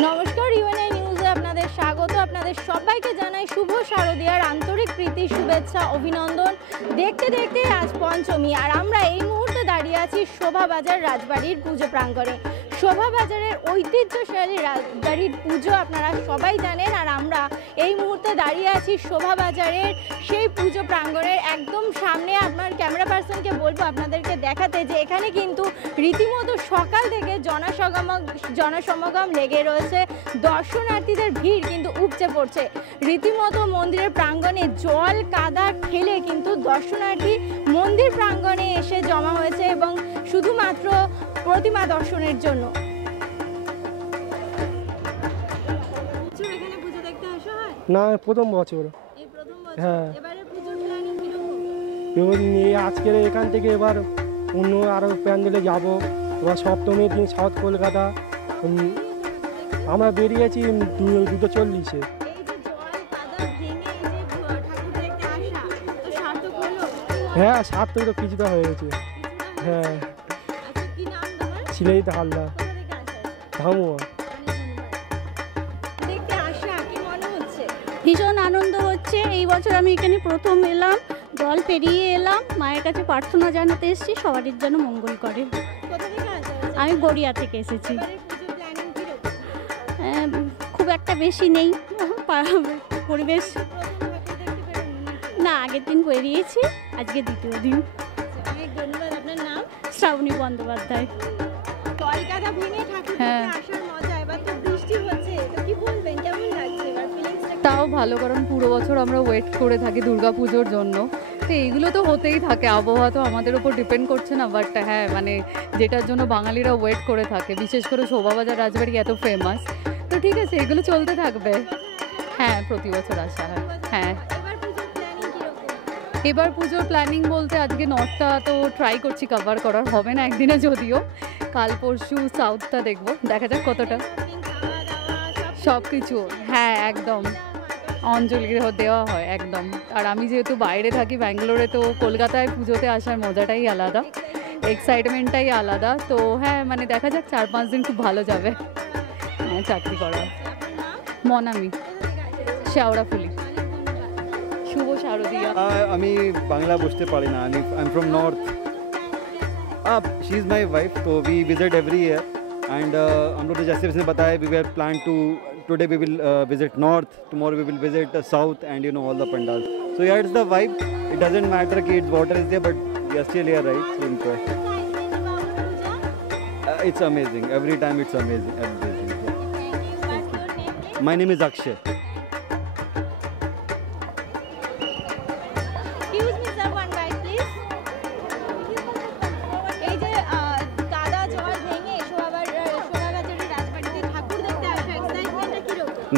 নমস্কার, ইউএনআই নিউজে আপনাদের স্বাগত। আপনাদের সবাইকে জানাই শুভ শারদীয়ার আন্তরিক প্রীতি, শুভেচ্ছা, অভিনন্দন। দেখতে দেখতে আজ পঞ্চমী, আর আমরা এই মুহূর্তে দাঁড়িয়ে আছি শোভাবাজার রাজবাড়ির পুজো প্রাঙ্গণে। শোভাবাজারের ঐতিহ্যশালী রাজবাড়ির পুজো আপনারা সবাই জানেন, আর আমরা এই মুহূর্তে দাঁড়িয়ে আছি শোভাবাজারের সেই পুজো প্রাঙ্গণের একদম সামনে। আপনার ক্যামেরা পার্সনকে বলবো আপনাদেরকে দেখাতে যে এখানে কিন্তু রীতিমতো সকাল থেকে জনসমাগম লেগে রয়েছে। দর্শনার্থীদের ভিড় কিন্তু উপচে পড়ছে। রীতিমতো মন্দিরের প্রাঙ্গণে জল কাদা ঠেলে কিন্তু দর্শনার্থী মন্দির প্রাঙ্গণে এসে জমা হয়েছে এবং শুধুমাত্র প্রতিমা দর্শনের জন্য। না, প্রথম বছর। হ্যাঁ, আজকের এখান থেকে এবার অন্য আরও প্যান্ডেলে যাব। এবার সপ্তমীর দিন সাউথ কলকাতা আমরা বেরিয়েছি 2:40-এ। হ্যাঁ, সার্থক তো কিছুটা হয়ে গেছে। হ্যাঁ, সিলেইতে হালদা ধামুয়া। ভীষণ আনন্দ হচ্ছে। এই বছর আমি এখানে প্রথম এলাম, জল পেরিয়ে এলাম, মায়ের কাছে প্রার্থনা জানাতে এসেছি সবারই যেন মঙ্গল করে। আমি গড়িয়া থেকে এসেছি। খুব একটা বেশি নেই পরিবেশ। না, আগের দিন বেরিয়েছি, আজকে দ্বিতীয় দিন। শ্রাবণী বন্দ্যোপাধ্যায়। হ্যাঁ, তাও ভালো, কারণ পুরো বছর আমরা ওয়েট করে থাকি দুর্গাপুজোর জন্য। তো এইগুলো তো হতেই থাকে, আবহাওয়া তো আমাদের উপর ডিপেন্ড করছে না। বাট হ্যাঁ, মানে যেটার জন্য বাঙালিরা ওয়েট করে থাকে, বিশেষ করে শোভাবাজার রাজবাড়ি এত ফেমাস, তো ঠিক আছে, এগুলো চলতে থাকবে। হ্যাঁ, প্রতি বছর আসা হয়। হ্যাঁ, এবার পুজোর প্ল্যানিং বলতে আজকে নর্থটা তো ট্রাই করছি কভার করার, হবে না একদিনে যদিও। কাল পরশু সাউথটা দেখবো, দেখা যাক কতটা। সব কিছু, হ্যাঁ একদম অঞ্জলি দেওয়া হয় একদম। আর আমি যেহেতু বাইরে থাকি ব্যাঙ্গালোরে, তো কলকাতায় পুজোতে আসার মজাটাই আলাদা, এক্সাইটমেন্টটাই আলাদা। তো হ্যাঁ, মানে দেখা যাক 4-5 দিন খুব ভালো যাবে। হ্যাঁ, চাকরি করা। মনামি, শেওড়াফুলি। শুভ শারদীয়া। আমি বাংলা বুঝতে পারি না। I am from north. She is my wife, तो we visit every year. And हम लोग जैसे जैसे बताया, we are plan to today we will visit north, tomorrow we will visit south, and you know all the pandal. So yeah, it's the vibe. It doesn't matter कि it's water is there, but we are still here, right? So enjoy. It's amazing. Every time it's amazing. Amazing. Yeah. My name is Akshay.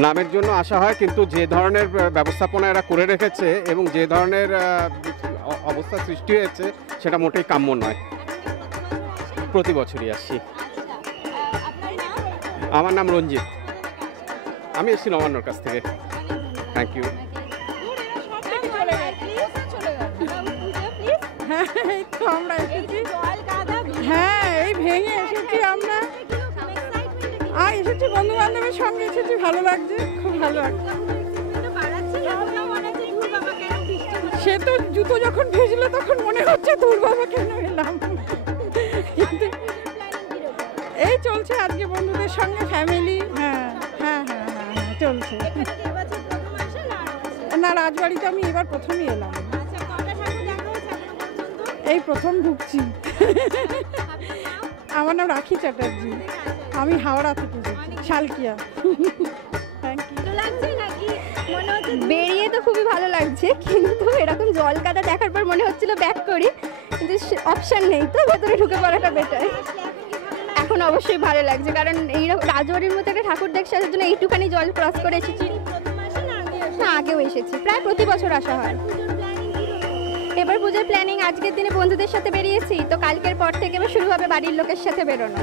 নামের জন্য আসা হয়, কিন্তু যে ধরনের ব্যবস্থাপনা এরা করে রেখেছে এবং যে ধরনের অবস্থা সৃষ্টি হয়েছে সেটা মোটেই কাম্য নয়। প্রতি বছরই আসছি। আমার নাম রঞ্জিত, আমি এসেছি নবান্নর কাছ থেকে। Thank you. আমরা এসেছি, হ্যাঁ এই ভেঙে এসেছি আমরা, এসেছি বন্ধু বান্ধবের সঙ্গে এসেছি, ভালো লাগছে, খুব ভালো লাগছে। সে তো জুতো যখন ভেজলো তখন মনে হচ্ছে দূর বাবা কেন এলাম। কিন্তু এই চলছে আজকে বন্ধুদের সঙ্গে, ফ্যামিলি। হ্যাঁ হ্যাঁ হ্যাঁ হ্যাঁ হ্যাঁ চলছে। না, রাজবাড়িতে আমি এবার প্রথমই এলাম, এই প্রথম ঢুকছি। আমার নাম রাখি চ্যাটার্জি, আমি হাওড়া থেকে, শালকিয়া। বেরিয়ে তো খুবই ভালো লাগছে, কিন্তু এরকম জল কাদা দেখার পর মনে হচ্ছিল ব্যাক করি, কিন্তু অপশান নেই, তো ভেতরে ঢুকে পড়াটা বেটার। এখন অবশ্যই ভালো লাগছে, কারণ এই রাজবাড়ির মধ্যে একটা ঠাকুর দেখার জন্য এইটুখানি জল ক্রস করে এসেছি। না, আগেও এসেছি, প্রায় প্রতি বছর আসা হয়। এবার পুজোর প্ল্যানিং, আজকের দিনে বন্ধুদের সাথে বেরিয়েছি, তো কালকের পর থেকে এবার শুরু হবে বাড়ির লোকের সাথে বেরোনো।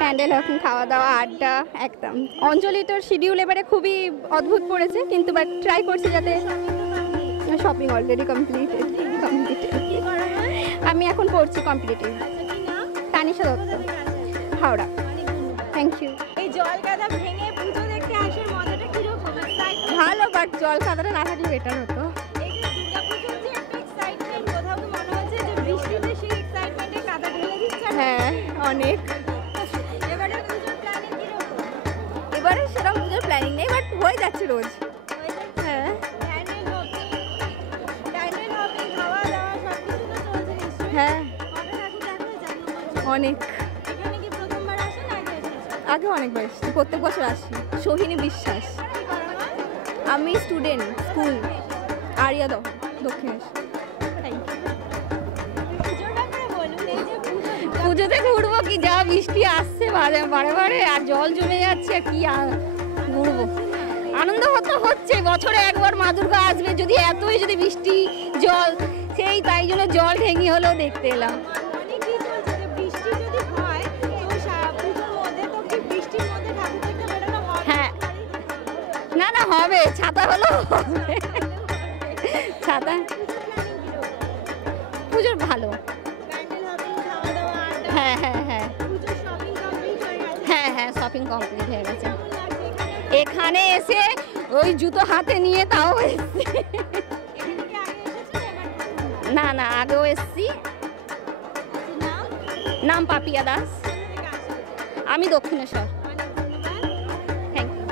প্যান্ডেল হকিং, খাওয়া দাওয়া, আড্ডা, একদম। অঞ্জলিটার শিডিউল এবারে খুবই অদ্ভুত পড়েছে, কিন্তু বাট ট্রাই করছি যাতে। Shopping already completed. আমি এখন পড়ছি competitive. Tanisha Dutta, Howrah. Thank you. জলকাদা ভেঙে পুজো দেখতে আসার মজাটা কিরকম? ভালো, বাট জল কাদাটা না থাকলে বেটার হতো। এই যে দুর্গাপুজোর যে একটা এক্সাইটমেন্ট, কোথাও কি মনে হচ্ছে যে বৃষ্টিতে সেই এক্সাইটমেন্টে কাদা ঢেলে দিচ্ছে? হ্যাঁ অনেক। এবারে পুজোর প্ল্যানিং কিরকম? এবারে সেরকম পুজোর প্ল্যানিং নেই, বাট হয়ে যাচ্ছে রোজ। হয়ে যাচ্ছে? হ্যাঁ প্যান্ডেল হপিং, খাওয়া দাওয়া সবকিছু তো চলছে নিশ্চয়ই? হ্যাঁ কটা ঠাকুর দেখা হয়েছে এখনো পর্যন্ত? অনেক। এখানে কি প্রথমবার আসেন আগে এসেছেন? আগে অনেকবার এসেছি, প্রত্যেক বছর আসি। সোহিনী বিশ্বাস। কি করা হয়? আমি স্টুডেন্ট, স্কুল আরিয়া দক্ষিণেশ। পুজোর ব্যাপারে বলুন, এই যে পুজোতে ঘুরবো কি, যা বৃষ্টি আসছে বারে বারে আর জল জমে যাচ্ছে, কি আর ঘুরবো। আনন্দ হচ্ছে, বছরে একবার মা দুর্গা আসবে, যদি এতই যদি বৃষ্টি জল, সেই তাই জন্য জল ঠেঙি হলেও দেখতে এলাম। অনেক কি চলছে যে বৃষ্টি যদি হয় তো পুজোর মধ্যে তো কি বৃষ্টির মধ্যে ঠাকুর দেখতে বেরোনো হয়? হ্যাঁ। না হবে, ছাতা হলো ছাতা। পুজোর ভালো। প্যান্ডেল হপিং, খাওয়া দাওয়া, আড্ডা, হ্যাঁ পুজোর শপিং কমপ্লিট হয়ে গেছে? হ্যাঁ শপিং কমপ্লিট হয়ে গেছে। কেমন লাগছে এখানে? এখানে এসে ওই জুতো হাতে নিয়ে তাও এসছি। এখানে কি আগে এসেছেন এবার? না আগেও এসছি। নাম? নাম পাপিয়া দাস, থেকে আসেন? আমি দক্ষিণেশ্বর। অনেক ধন্যবাদ। Thank you.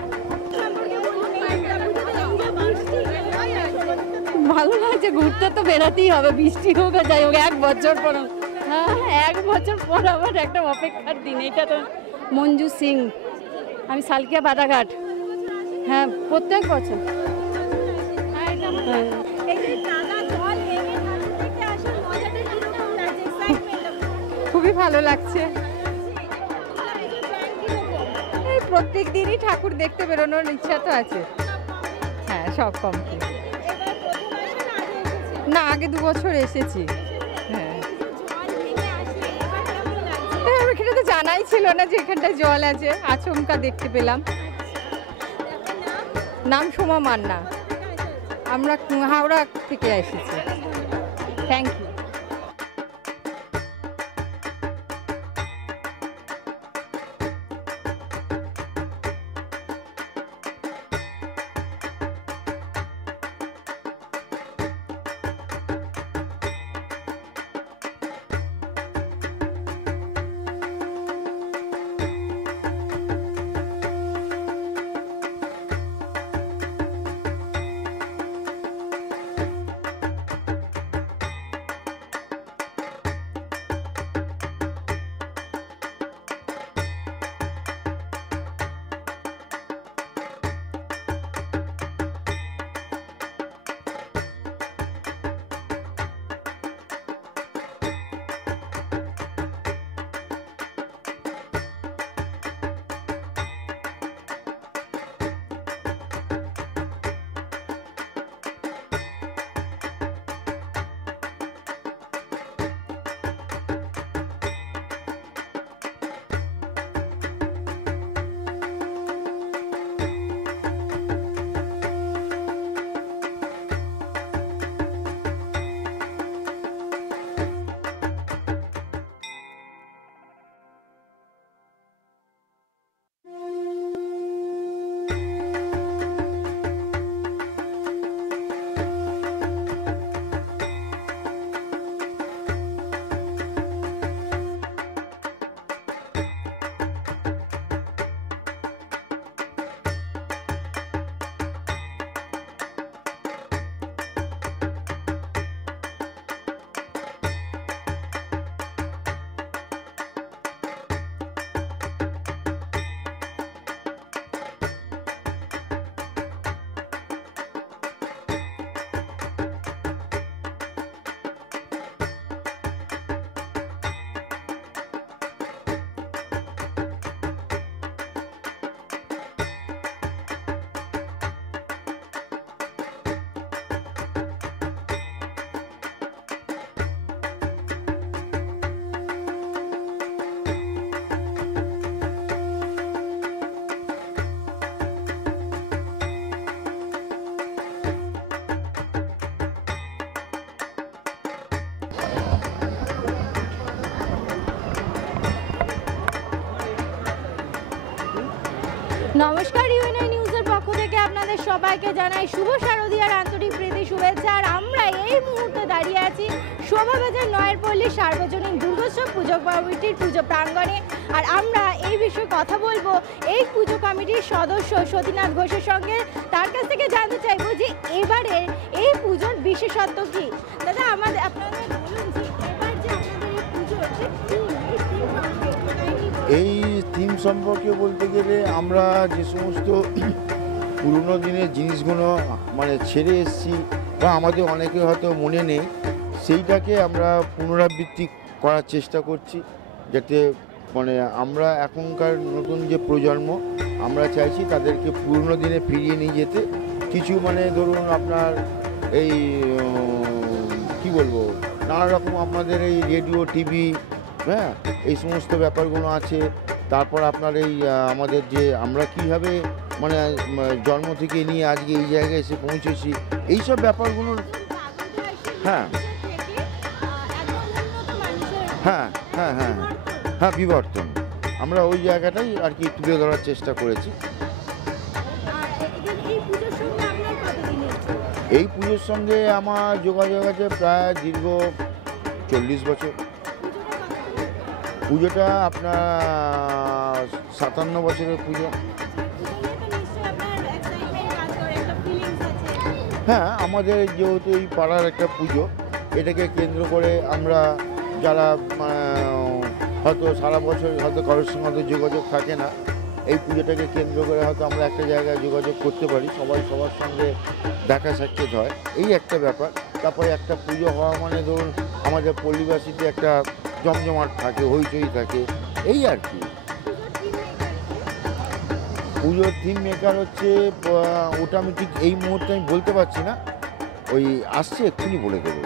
ভালো লাগছে, ঘুরতে তো বেরোতেই হবে, বৃষ্টি হোক আর যাই হোক, 1 বছর পর। হ্যাঁ 1 বছর পর আবার একটা অপেক্ষার দিন। এটা তো মঞ্জু সিং, আমি সালকিয়া বাদাঘাট। হ্যাঁ প্রত্যেক বছর। এই যে কাদা জল ভেঙে ঠাকুর দেখতে আসার মজাটা কিরকম লাগছে? এক্সাইটমেন্ট খুবই ভালো লাগছে। এই প্রত্যেক দিনই ঠাকুর দেখতে বেরোনোর ইচ্ছা তো আছে। হ্যাঁ সব কমপ্লিট। এবার প্রথম আসেন আগে এসেছেন? না আগে 2 বছর এসেছি। হ্যাঁ জল ভেঙে আসলে এবার কেমন লাগছে? এখানে তো জানাই ছিল না যে এখানটায় জল আছে, আচমকা দেখতে পেলাম। নাম সোমা মান্না, আমরা হাওড়া থেকে এসেছি। Thank you. নমস্কার, ইউএনআই নিউজের পক্ষ থেকে আপনাদের সবাইকে জানাই শুভ শারদীয়ার আন্তরিক প্রীতি শুভেচ্ছা। আর আমরা এই মুহূর্তে দাঁড়িয়ে আছি শোভাবাজার নয়েরপল্লী সার্বজনীন দুর্গোৎসব পুজো কমিটির পুজো প্রাঙ্গণে। আর আমরা এই বিষয়ে কথা বলবো এই পুজো কমিটির সদস্য সতীনাথ ঘোষের সঙ্গে। তার কাছ থেকে জানতে চাইবো যে এবারের এই পুজোর বিশেষত্ব কি। দাদা, আপনাদের বলুন যে এবার যে আপনাদের এই পুজোর যে এই থিম সম্পর্কে বলতে গেলে আমরা যে সমস্ত পুরনো দিনের জিনিসগুলো মানে ছেড়ে এসেছি বা আমাদের অনেকে হয়তো মনে নেই, সেইটাকে আমরা পুনরাবৃত্তি করার চেষ্টা করছি, যাতে মানে আমরা এখনকার নতুন যে প্রজন্ম আমরা চাইছি তাদেরকে পুরনো দিনে ফিরিয়ে নিয়ে যেতে। কিছু মানে ধরুন আপনার এই কি বলবো, নানা রকম আপনাদের এই রেডিও টিভি, হ্যাঁ, এই সমস্ত ব্যাপারগুলো আছে। তারপর আপনার এই আমাদের যে আমরা কীভাবে মানে জন্ম থেকে নিয়ে আজকে এই জায়গায় এসে পৌঁছেছি, এইসব ব্যাপারগুলো হ্যাঁ হ্যাঁ হ্যাঁ হ্যাঁ হ্যাঁ বিবর্তন আমরা ওই জায়গাটাই আর কি তুলে ধরার চেষ্টা করেছি। এই পুজোর সঙ্গে আমার যোগাযোগ আছে প্রায় দীর্ঘ 40 বছর। পুজোটা আপনার 57 বছরের পুজো। হ্যাঁ, আমাদের যেহেতু এই পাড়ার একটা পুজো, এটাকে কেন্দ্র করে আমরা যারা হয়তো সারা বছর হয়তো কারোর সঙ্গে হয়তো যোগাযোগ থাকে না, এই পুজোটাকে কেন্দ্র করে হয়তো আমরা একটা জায়গায় যোগাযোগ করতে পারি, সবাই সবার সঙ্গে দেখা সাক্ষাৎ হয়, এই একটা ব্যাপার। তারপরে একটা পুজো হওয়া মানে ধরুন আমাদের পল্লীবাসীতে একটা জমজমাট থাকে, হইচই থাকে, এই আর কি। পুজোর থিম মেকার হচ্ছে ওটা আমি ঠিক এই মুহূর্তে আমি বলতে পারছি না, ওই আসছে এক্ষুনি বলে দেবো।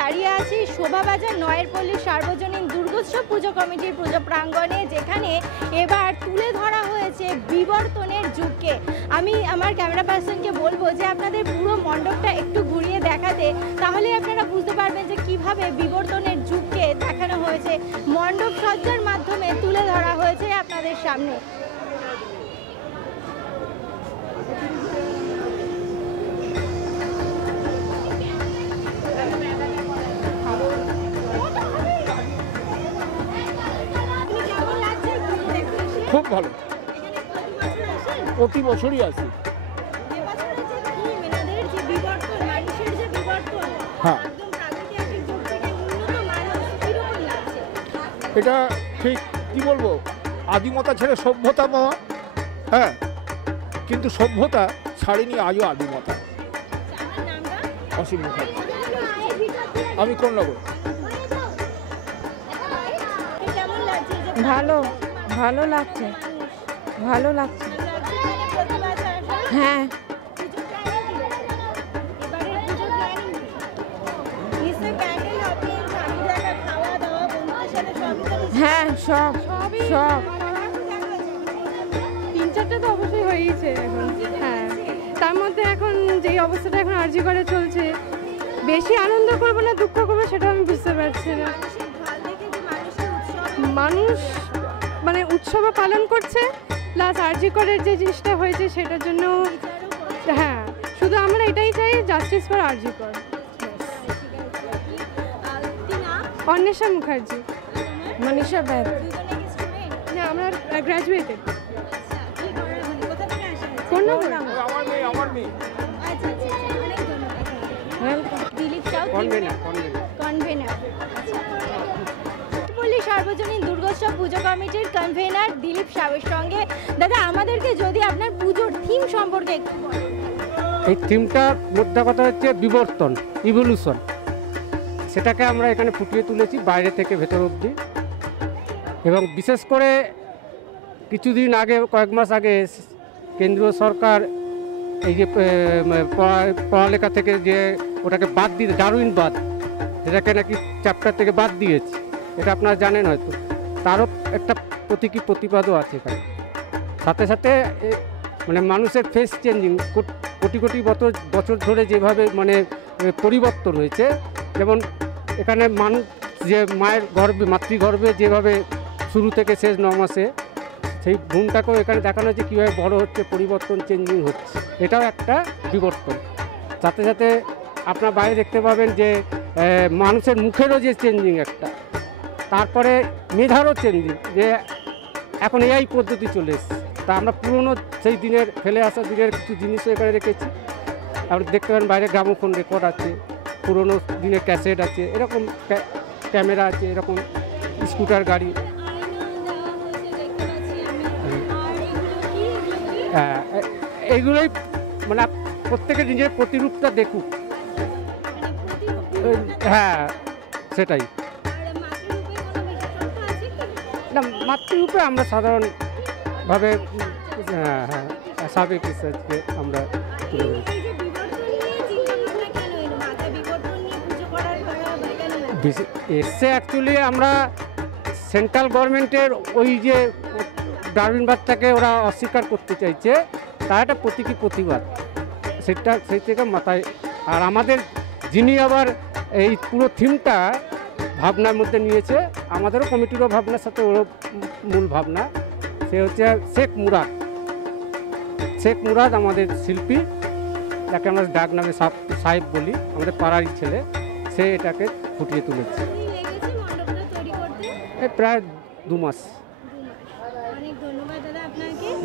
দাঁড়িয়ে আছি শোভাবাজার নয়েরপল্লী সার্বজনীন দুর্গোৎসব পুজো কমিটির পুজো প্রাঙ্গণে, যেখানে এবার তুলে ধরা হয়েছে বিবর্তনের যুগকে। আমি আমার ক্যামেরা পার্সনকে বলবো যে আপনাদের পুরো মণ্ডপটা একটু ঘুরিয়ে দেখাতে, তাহলে আপনারা বুঝতে পারবেন যে কিভাবে বিবর্তনের যুগকে দেখানো হয়েছে, মণ্ডপ সজ্জার মাধ্যমে তুলে ধরা হয়েছে আপনাদের সামনে। খুব ভালো, প্রতি বছরই আসি। হ্যাঁ, এটা ঠিক কি বলবো, আদিমতা ছেড়ে সভ্যতা পাওয়া। হ্যাঁ, কিন্তু সভ্যতা ছাড়েনি আজও আদিমতা। অসীম মুখার্জি, আমি কোন্নগর। ভালো ভালো লাগছে, ভালো লাগছে। হ্যাঁ, হ্যাঁ, সব সব 3-4টা তো অবশ্যই হয়েইছে এখন। হ্যাঁ, তার মধ্যে এখন যেই অবস্থাটা এখন আরজি করে চলছে, বেশি আনন্দ করবো না দুঃখ করবো সেটা আমি বুঝতে পারছি না। মানুষ মানে উৎসবও পালন করছে, প্লাস আরজি করের যে জিনিসটা হয়েছে সেটার জন্য। হ্যাঁ, শুধু আমরা এটাই চাই, জাস্টিস ফর আরজি কর। অন্বেষা মুখার্জি, মনীষা ব্যাগ। না, আমরা গ্র্যাজুয়েটেড। কোন দিলীপ সাউ কনভেনার, সার্বজনীন দুর্গোৎসব পুজো কমিটির কনভেনার দিলীপ সাউয়ের সঙ্গে। দাদা, আমাদেরকে যদি আপনার পুজোর থিম সম্পর্কে একটু বলেন। এই থিমটার মোদ্দা কথা হচ্ছে বিবর্তন, ইভলিউশন। সেটাকে আমরা এখানে ফুটিয়ে তুলেছি বাইরে থেকে ভেতর অবধি। এবং বিশেষ করে কিছুদিন আগে, কয়েক মাস আগে কেন্দ্রীয় সরকার এই যে পড়ালেখা থেকে যে ওটাকে বাদ দিয়ে, ডারউইনবাদ, সেটাকে নাকি চ্যাপ্টার থেকে বাদ দিয়েছে, এটা আপনারা জানেন হয়তো। তারও একটা প্রতীকী প্রতিবাদও আছে এখানে। সাথে সাথে মানে মানুষের ফেস চেঞ্জিং, কোটি কোটি বছর ধরে যেভাবে মানে পরিবর্তন হয়েছে। যেমন এখানে মানুষ যে মায়ের গর্ভে মাতৃগর্ভে যেভাবে শুরু থেকে শেষ 9 মাসে সেই ভ্রূণটাকেও এখানে দেখানো হচ্ছে কীভাবে বড় হচ্ছে, পরিবর্তন চেঞ্জিং হচ্ছে, এটাও একটা বিবর্তন। সাথে সাথে আপনার বাইরে দেখতে পাবেন যে মানুষের মুখেরও যে চেঞ্জিং একটা, তারপরে মেধারও চেঞ্জিং, যে এখন এআই পদ্ধতি চলে এসছে। তা আমরা পুরনো সেই দিনের ফেলে আসা দিনের কিছু জিনিসও এখানে রেখেছি। আপনি দেখতে পারেন বাইরে গ্রামোফোন রেকর্ড আছে, পুরনো দিনের ক্যাসেট আছে, এরকম ক্যামেরা আছে, এরকম স্কুটার গাড়ি। হ্যাঁ, এইগুলোই মানে প্রত্যেকের নিজের প্রতিরূপটা দেখুক। হ্যাঁ, সেটাই না, মাতৃরূপে আমরা সাধারণভাবে সাবেক রিসার্চকে আমরা তুলে ধরি। এসছে অ্যাকচুয়ালি আমরা সেন্ট্রাল গভর্নমেন্টের ওই যে ডারউইনবাদটাকে ওরা অস্বীকার করতে চাইছে, তার একটা প্রতীকী প্রতিবাদ, সেটা সেই থেকে মাথায়। আর আমাদের যিনি আবার এই পুরো থিমটা ভাবনার মধ্যে নিয়েছে, আমাদেরও কমিটিরও ভাবনার সাথে ওরও মূল ভাবনা, সে হচ্ছে শেখ মুরাদ। শেখ মুরাদ আমাদের শিল্পী, যাকে আমরা ডাক নামে সাহেব বলি, আমাদের পাড়ারই ছেলে, সে এটাকে ফুটিয়ে তুলেছে। প্রায় 2 মাস।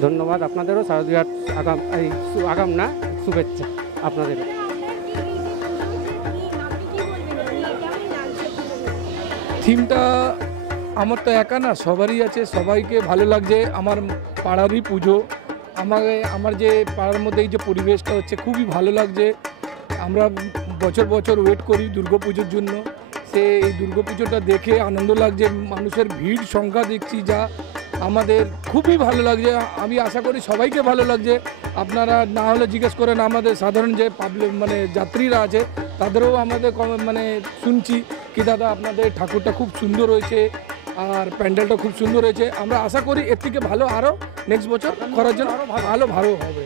ধন্যবাদ আপনাদেরও, শারদীয়ার আগাম না শুভেচ্ছা আপনাদের। থিমটা আমার তো একা না, সবারই আছে, সবাইকে ভালো লাগছে। আমার পাড়ারই পুজো, আমার যে পাড়ার মধ্যে এই যে পরিবেশটা হচ্ছে খুবই ভালো লাগছে। আমরা বছর বছর ওয়েট করি দুর্গাপুজোর জন্য, সে এই দুর্গাপুজোটা দেখে আনন্দ লাগছে। মানুষের ভিড় সংখ্যা দেখছি যা, আমাদের খুবই ভালো লাগছে। আমি আশা করি সবাইকে ভালো লাগছে। আপনারা না হলে জিজ্ঞেস করেন আমাদের সাধারণ যে পাবলিক মানে যাত্রীরা আছে, তাদেরও আমাদের মানে শুনছি কি দাদা আপনাদের ঠাকুরটা খুব সুন্দর হয়েছে আর প্যান্ডেলটা খুব সুন্দর হয়েছে। আমরা আশা করি এর থেকে ভালো আরও নেক্সট বছর করার জন্য আরও ভালো হবে।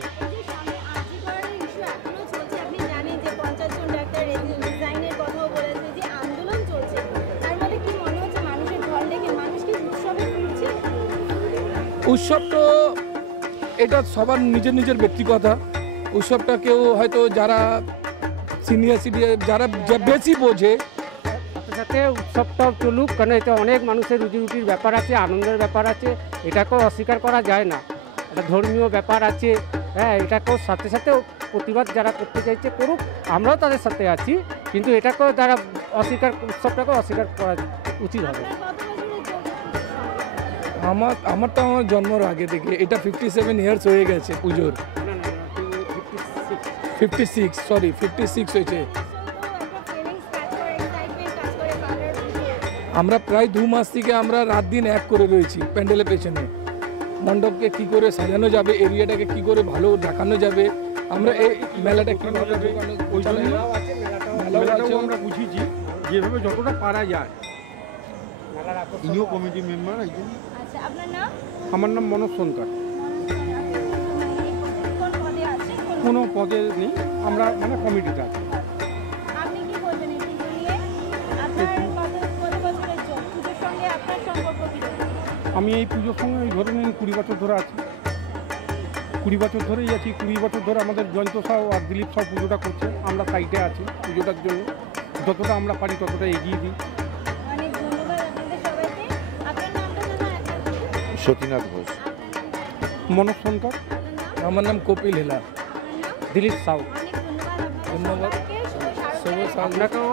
উৎসব তো এটা সবার নিজের নিজের ব্যক্তিগতা উৎসবটা। কেউ হয়তো যারা সিনিয়র সিটিজেন যারা বেশি বোঝে, সাথে উৎসবটাও চলুক, কারণ এতে অনেক মানুষের রুজি রুটির ব্যাপার আছে, আনন্দের ব্যাপার আছে, এটাকেও অস্বীকার করা যায় না। একটা ধর্মীয় ব্যাপার আছে, হ্যাঁ, এটাকেও সাথে সাথে প্রতিবাদ যারা করতে চাইছে করুক, আমরাও তাদের সাথে আছি, কিন্তু এটাকেও তারা উৎসবটাকেও অস্বীকার করা উচিত হবে। আমার তো আমার জন্মের আগে থেকে এটা 57 ইয়ার্স হয়ে গেছে পুজোর। 56 হয়েছে। আমরা প্রায় 2 মাস থেকে আমরা রাত দিন এক করে রয়েছি প্যান্ডেলের পেছনে। মণ্ডপকে কি করে সাজানো যাবে, এরিয়াটাকে কি করে ভালো দেখানো যাবে, আমরা এই মেলাটা কীভাবে আমরা বুঝিয়েছি যেভাবে যতটা পারা যায়। ইনিও কমিটি মেম্বার একজন। আমার নাম মনোজ সরকার। কোনো পদে নেই, আমরা মানে কমিটিতে আছি। আমি এই পুজোর সঙ্গে ওই ধরে নিন 20 বছর ধরে আছি, 20 বছর ধরেই আছি। 20 বছর ধরে আমাদের জয়ন্ত সাউ আর দিলীপ সাউ পুজোটা করছে, আমরা সাইডে আছি পুজোটার জন্য। যতটা আমরা পারি ততটা এগিয়ে দিই। সতীনাথ ঘোষ। মনোজ সরকার। আমার নাম কপিল হেলা। দিলীপ সাউ। ধন্যবাদ। আপনাকেও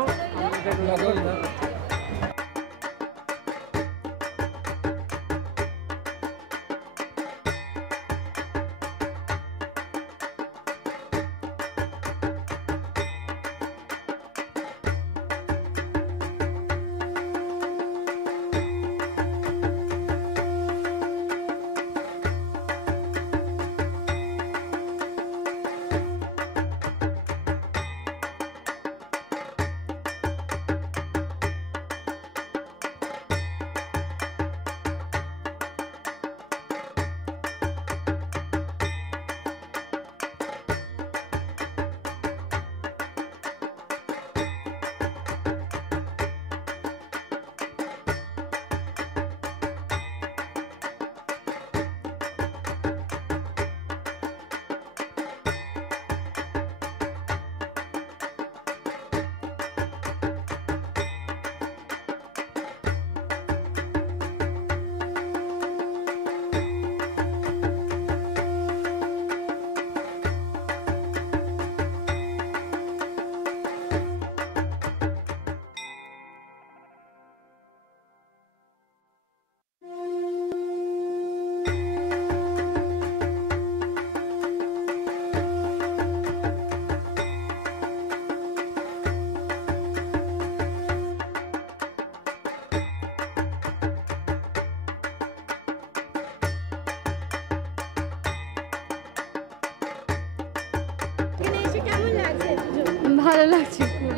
ভালো লাগছে খুব।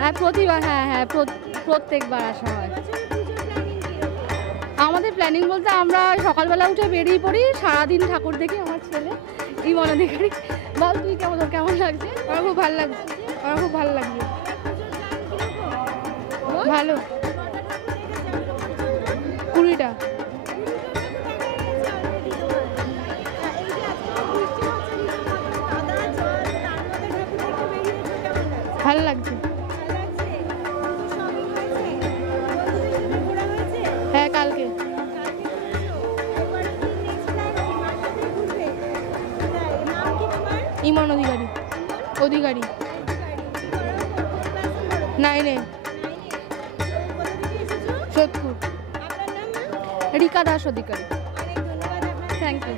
হ্যাঁ প্রতিবার, হ্যাঁ প্রত্যেকবার আসা হয়। আমাদের প্ল্যানিং বলতে আমরা সকালবেলা উঠে বেরিয়ে পড়ি, সারাদিন ঠাকুর দেখি। আমার ছেলে ইমন অধিকারী, বল তুই কেমন লাগছে? আমার খুব ভালো লাগছে, আমার খুব ভালো লাগছে, ভালো। 20টা। ভালো লাগছে। হ্যাঁ কালকে। ইমন অধিকারী 9-এ। সোদপুর। রিকা দাস অধিকারী। Thank you.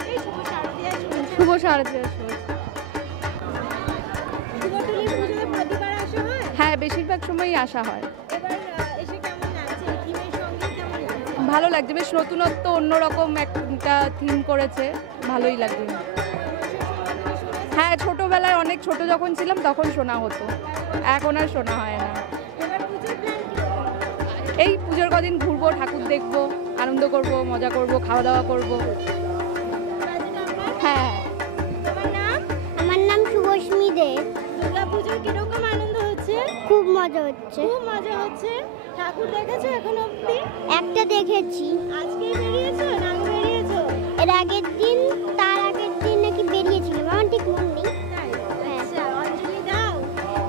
শুভ শারদীয়া। হ্যাঁ বেশিরভাগ সময়ই আসা হয়। ভালো লাগছে, বেশ নতুনত্ব, অন্যরকম একটা থিম করেছে, ভালোই লাগছে। হ্যাঁ ছোটোবেলায় অনেক ছোট যখন ছিলাম তখন শোনা হতো, এখন আর শোনা হয় না। এই পুজোর কদিন ঘুরবো, ঠাকুর দেখবো, আনন্দ করব, মজা করব, খাওয়া দাওয়া করব। হ্যাঁ। আমার নাম শুভস্মি দে। দুর্গাপুজোর কিরকম আনন্দ হচ্ছে? খুব মজা হচ্ছে। খুব মজা হচ্ছে। ঠাকুর দেখেছো এখন অবধি? একটা দেখেছি। আজকে বেরিয়েছো না আগে বেরিয়েছো? এর আগের দিন, তার আগের দিন নাকি বেরিয়েছিল, আমার ঠিক মনে নেই। আচ্ছা, অঞ্জলি দাও?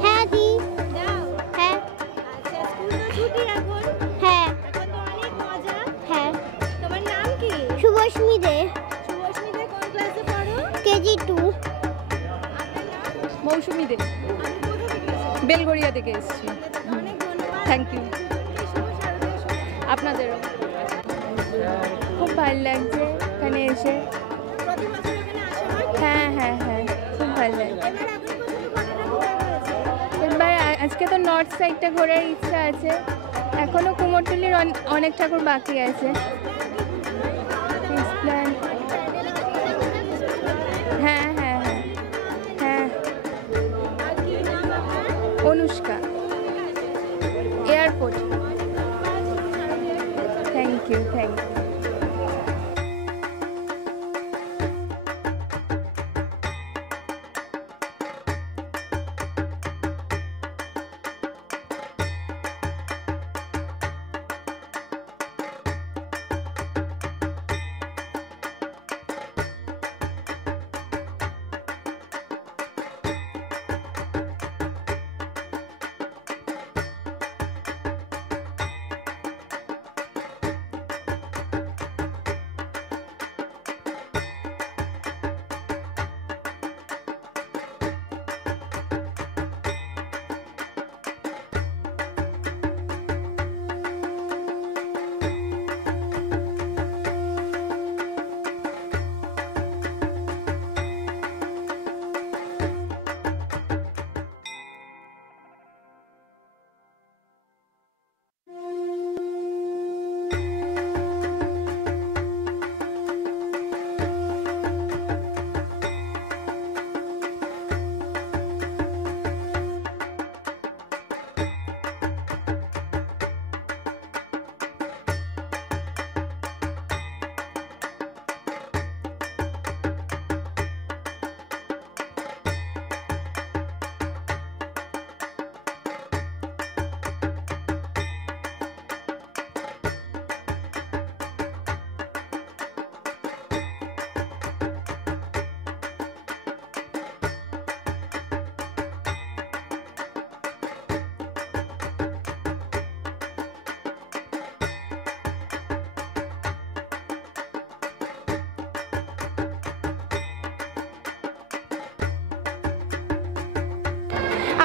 হ্যাঁ দিই। দাও? হ্যাঁ। আচ্ছা, স্কুল তো ছুটি এখন? হ্যাঁ। এখন তো অনেক মজা। হ্যাঁ। তোমার নাম কি? শুভস্মি দে। শুভস্মি দে কোন ক্লাসে পড়ো? কেজি 2। মৌসুমি দে। আপনি কোথা থেকে এসেছেন? বেলগড়িয়া থেকে এসেছি। অনেক ধন্যবাদ। Thank you. শুভ শারদীয়া শুভেচ্ছা। আপনাদেরও। খুব ভালো লাগছে এখানে এসে। প্রতি বছর এখানে আসা হয় কি? হ্যাঁ খুব ভালো লাগছে। এবার এখন পর্যন্ত কটা ঠাকুর দেখা হয়েছে? এবার আজকে তো নর্থ সাইডটা ঘোরার ইচ্ছা আছে, এখনো কুমোরটুলির অনেক ঠাকুর বাকি আছে। প্ল্যান। হ্যাঁ অনুষ্কা, এয়ারপোর্ট। Thank you.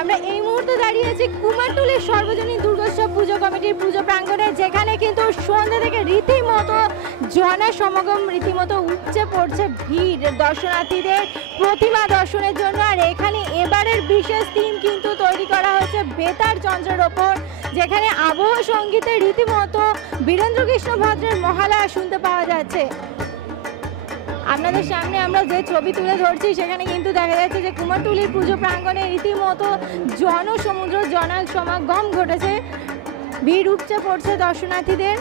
আমরা এই মুহূর্তে দাঁড়িয়ে আছি কুমারটুলির সর্বজনীন দুর্গোৎসব পুজো কমিটির পুজো প্রাঙ্গণে, যেখানে কিন্তু সন্ধ্যা থেকে রীতিমতো জনসমাগম, রীতিমতো উপচে পড়ছে ভিড় দর্শনার্থীদের প্রতিমা দর্শনের জন্য। আর এখানে এবারের বিশেষ থিম কিন্তু তৈরি করা হয়েছে বেতার যন্ত্রের ওপর, যেখানে আবহ সঙ্গীতে রীতিমতো বীরেন্দ্র কৃষ্ণ ভদ্রের মহালয়া শুনতে পাওয়া যাচ্ছে। আপনাদের সামনে আমরা যে ছবি তুলে ধরছি সেখানে কিন্তু দেখা যাচ্ছে যে কুমারটুলির পুজো প্রাঙ্গণে রীতিমতো জনসমুদ্র জনসমাগম ঘটেছে, ভিড় উপচে পড়ছে দর্শনার্থীদের।